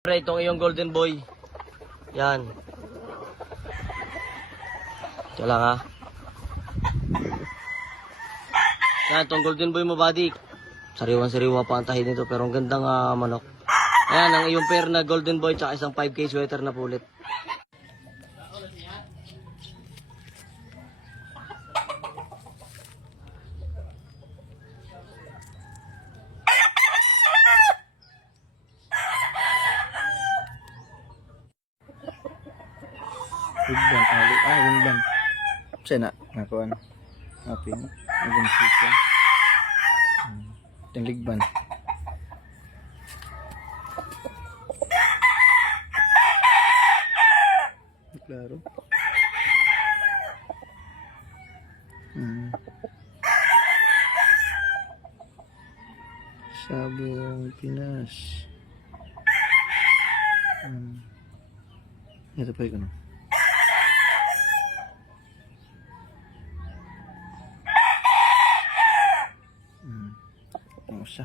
Itong iyong golden boy. Yan. Ito lang ha. Yan, itong golden boy mo, buddy. Sariwan-sariwa pa ang tahi nito, pero ang gandang manok. Ayan, ang iyong pair na golden boy tsaka isang 5K sweater na pulit. Ligban, ligban. Siya na, nakuha na. Happy na. Ligban siya. Itong ligban. Klaro. Sabong Pinas. Ito pa yung ano. Ano siya?